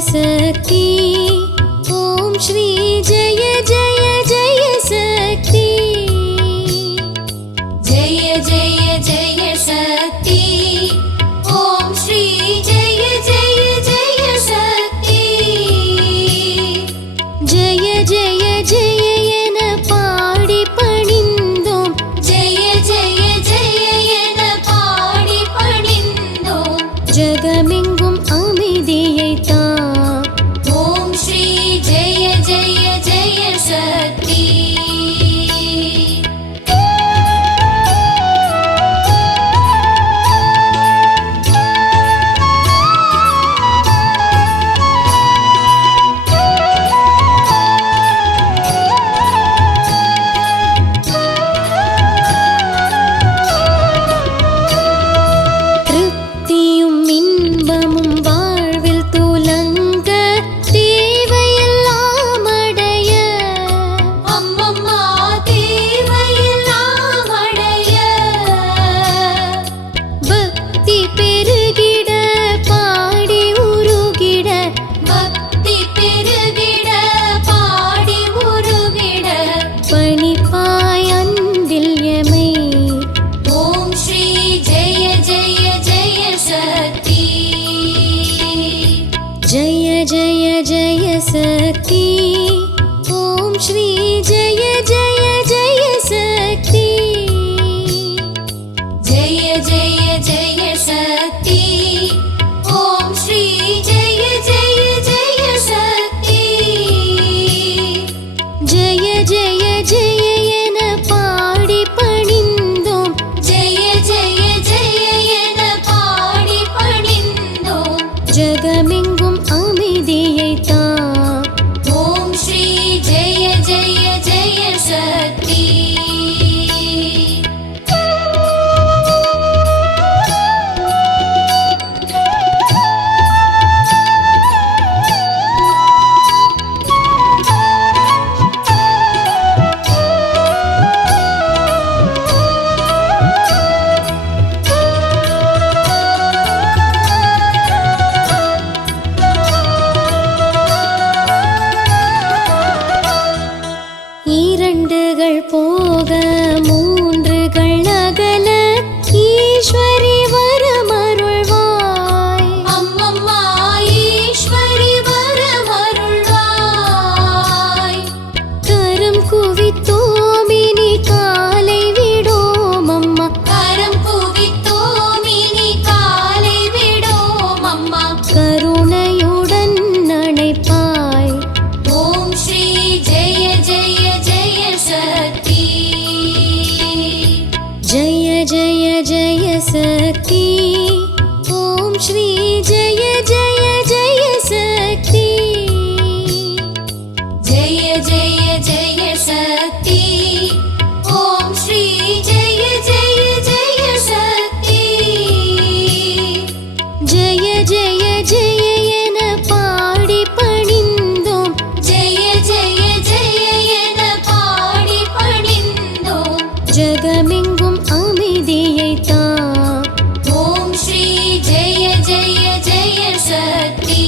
शक्ति ओम श्री जय जय जय शक्ति जय जय जय शक्ति ओम श्री जय जय जय शक्ति जय जय जय एन पाड़ी पणिंदोम जय जय जय एन पाड़ी पणिंदोम जगमेंगुम அமைதியை தா ஓம் ஸ்ரீ ஜெய ஜெய ஜெய சக்தி जय जय जय शक्ति ओम श्री जय जय जय शक्ति जय जय जय शक्ति ओम श्री जय जय जय शक्ति जय जय जय एन पाड़ी पणिंदोम जय जय जय एन पाड़ी पणिंदोम जगमेंगुम அமைதியை தா ஓம் ஸ்ரீ ஜெய ஜெய ஜெய சக்தி போக மூன்றுகள் அகல ஈஸ்வரி வரமருள்வாய் அம்மம்மா ஈஸ்வரி வரமருள்வாய் கரம் குவித்தோமினி காலை விடோம் அம்மா கரம் குவித்தோமினி காலை விடோம் அம்மா கருணையுடன் அணைப்பாய் ஓம் ஸ்ரீ ஜெய ஜெய ஜெய शक्ति जय जय जय शक्ति ओम श्री जय जय जय शक्ति जय जय जय शक्ति ओम श्री जय जय जय शक्ति जय जय जय एन पाड़ी पणिंदोम जय जय जय एन पाड़ी पणिंदोम जगमेंगुम அமைதியை தா ஓம் ஸ்ரீ ஜெய ஜெய ஜெய சக்தி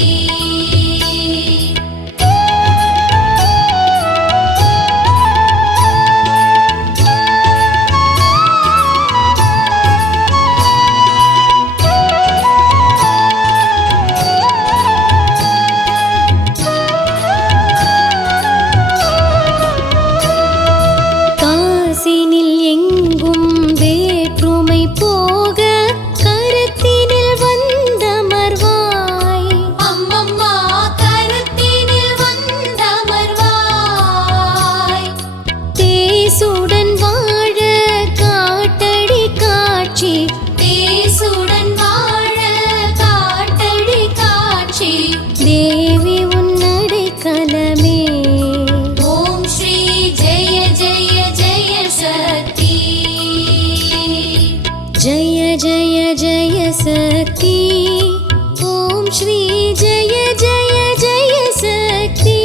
காசினில் எங்கும் வேற்றுமை போக கரத்தினில் வந்தமர்வாய் அம்மம்மா கரத்தினில் வந்தமர்வாய் தேசுடன் வாழ காட்டடி காட்சி தேசுடன் வாழ காட்டடி காட்சி தேவி உன்னடை கலமே ஓம் ஸ்ரீ ஜெய ஜெய ஜெய शक्ति जय जय जय शक्ति ओम श्री जय जय जय शक्ति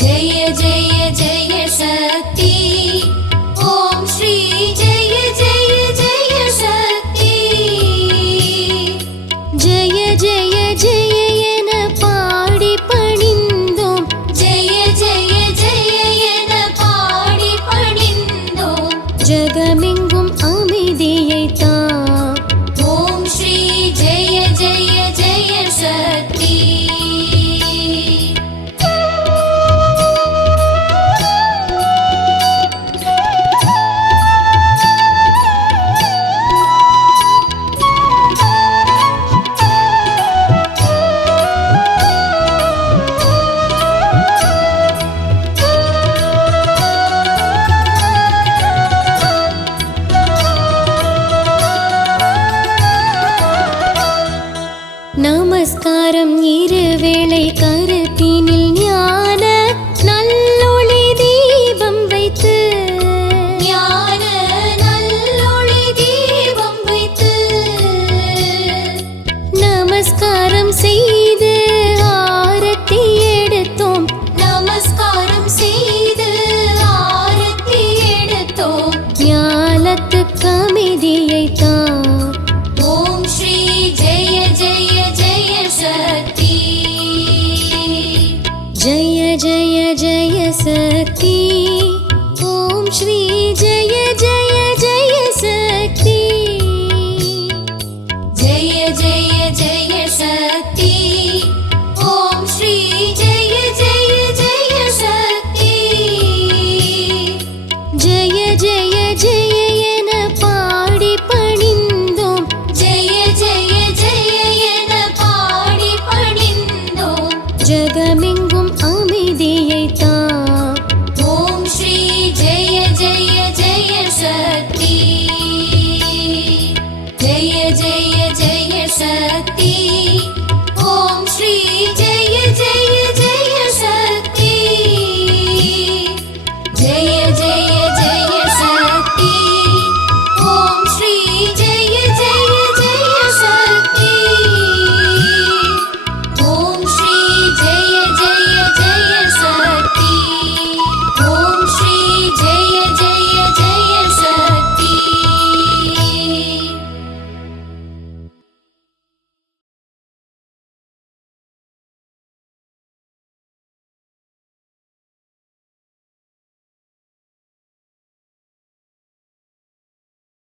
जय जय जय शक्ति ओम श्री जय जय जय शक्ति जय जय जय உலகெங்கும் அமைதியை தா. ஓம் ஸ்ரீ ஜெய ஜெய ஜெய சக்தி. நமஸ்காரம் இருவேளை கருத்தினில் ஞான நல்லொளி தீபம் வைத்து. ஞான நல்லொளி தீபம் வைத்து. நமஸ்காரம் செய்து ஆரத்தி எடுத்தோம். நமஸ்காரம் செய்து ஆரத்தி எடுத்தோம். ஞானத்துக்கு அமைதியை தா. ஓம் ஸ்ரீ ஜெய ஜெய ஜெய சக்தி. ஜெய ஜெய ஜெய சக்தி.